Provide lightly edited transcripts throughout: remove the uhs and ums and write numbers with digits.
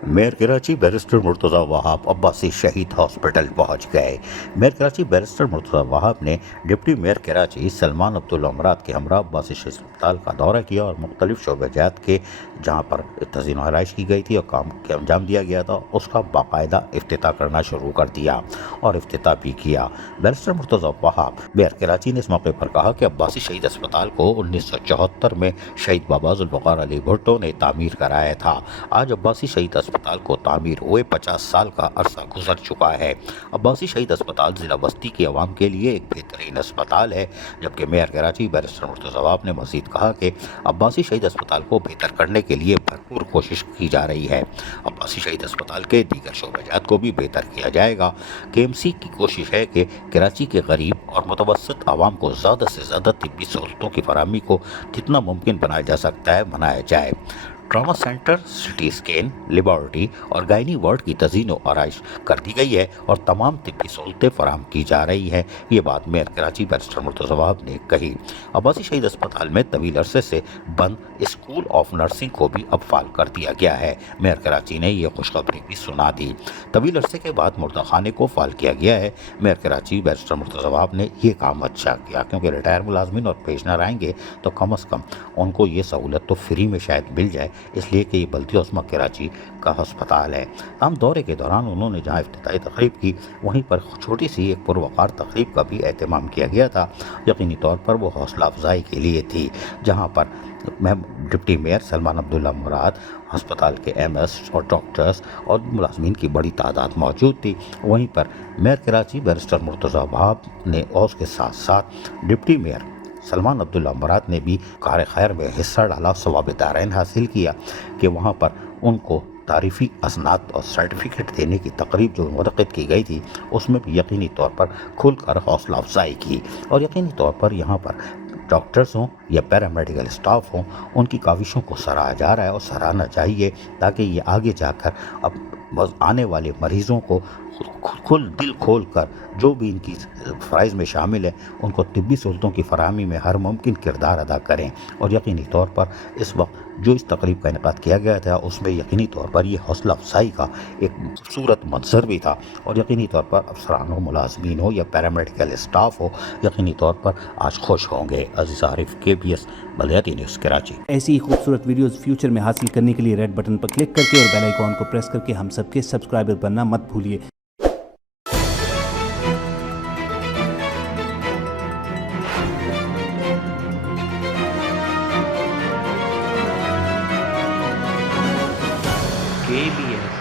Mayor Karachi barrister Murtaza Wahab Abbasi शहीद hospital पहुंच गए। मेयर कराची बैरिस्टर मुर्तज़ा वहाब ने डिप्टी मेयर कराची सलमान अब्दुल अमरात के हमरा अब्बासी शहीद अस्पताल का दौरा किया और मुख्तलिफ शोबेजात के जहां पर तज़ीन व आराइश की गई थी और काम के अंजाम दिया गया था उसका बाकायदा इफ्तिताह करना शुरू कर दिया और इफ्तिताह भी किया। बैरिस्टर मुर्तज़ा वहाब मेयर कराची ने इस मौके पर कहा कि अब्बासी शहीद अस्पताल को 1974 में शहीद बाबा ज़ुल्फ़िकार अली भुट्टो ने तामीर कराया था। आज अब्बासी शहीद अस्पताल को तामीर हुए 50 साल का अरसा गुजर चुका है। अब्बासी शहीद अस्पताल ज़िला बस्ती की आवाम के लिए एक बेहतरीन अस्पताल है। जबकि मेयर कराची बैरिस्टर मुर्तज़ा वहाब ने मज़ीद कहा कि अब्बासी शहीद अस्पताल को बेहतर करने के लिए भरपूर कोशिश की जा रही है। अब्बासी शहीद अस्पताल के दीगर शोबेजात को भी बेहतर किया जाएगा। KMC की कोशिश है कि कराची के गरीब और मुतवस्सित आवाम को ज़्यादा से ज़्यादा तिब्बी सहूलतों की फराहमी को जितना मुमकिन बनाया जा सकता है बनाया जाए। Trauma centre, CT scan, laboratory और गायनी वार्ड की तज़ीन व आराइश कर दी गई है और तमाम तिब्बी सहूलतें फराहम की जा रही हैं। ये बात मेयर कराची बैरिस्टर मुर्तज़ा वहाब ने कही। अब्बासी शहीद अस्पताल में तवील अरसे से बंद स्कूल ऑफ नर्सिंग को भी अब फाल कर दिया गया है। मेयर कराची ने ये खुशखबरी भी सुना दी। तवील अरसे के बाद मुर्दा खाने को फाल किया गया है। मेयर कराची बैरिस्टर मुर्तज़ा वहाब ने ये काम अच्छा किया क्योंकि रिटायर मुलाजमीन और पेंशनर आएंगे तो कम अज़ कम उनको ये सहूलत तो फ्री में शायद मिल जाए, इसलिए कि ये बल्दी उस्मा कराची का अस्पताल है। आम दौरे के दौरान उन्होंने जहाँ इफ्तिताई तकरीब की वहीं पर छोटी सी एक पुरवकार तकरीब का भी एहतमाम किया गया था। यकीनी तौर पर वो हौसला अफजाई के लिए थी, जहाँ पर डिप्टी मेयर सलमान अब्दुल अमरात, अस्पताल के MS और डॉक्टर्स और मुलाजमीन की बड़ी तादाद मौजूद थी। वहीं पर मेयर कराची बैरिस्टर मुर्तज़ा वहाब ने और उसके साथ साथ डिप्टी मेयर सलमान अब्दुल अमरात ने भी कार खैर में हिस्सा डाला, सवाब दारैन हासिल किया कि वहाँ पर उनको तारीफ़ी असनाद और सर्टिफिकेट देने की तकरीब जो मुनक़िद की गई थी उसमें भी यकीनी तौर पर खुलकर हौसला अफजाई की और यकीनी तौर पर यहाँ पर डॉक्टर्स हों या पैरामेडिकल स्टाफ हों उनकी काविशों को सराहा जा रहा है और सराहना चाहिए ताकि ये आगे जाकर अब आने वाले मरीज़ों को दिल खोल कर जो भी इनकी फ़राइज़ में शामिल है उनको तिब्बी सहूलतों की फराहमी में हर मुमकिन किरदार अदा करें। और यकीनी तौर पर इस वक्त जो इस तकरीब का इनेकाद किया गया था उसमें यकीनी तौर पर यह हौसला अफजाई का एक खूबसूरत मंजर भी था और यकीनी तौर पर अफसरान हो, मुलाजमीन हो या पैरामेडिकल स्टाफ हो, यकीनी तौर पर आज खुश होंगे। अज़ीज़ आरिफ, KBS बलदियाती न्यूज़ कराची। ऐसी ही खूबसूरत वीडियोस फ्यूचर में हासिल करने के लिए रेड बटन पर क्लिक करके और बेल आइकॉन को प्रेस करके हम सबके सब्सक्राइबर बनना मत भूलिए। KBS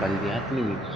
बलदियाती न्यूज़।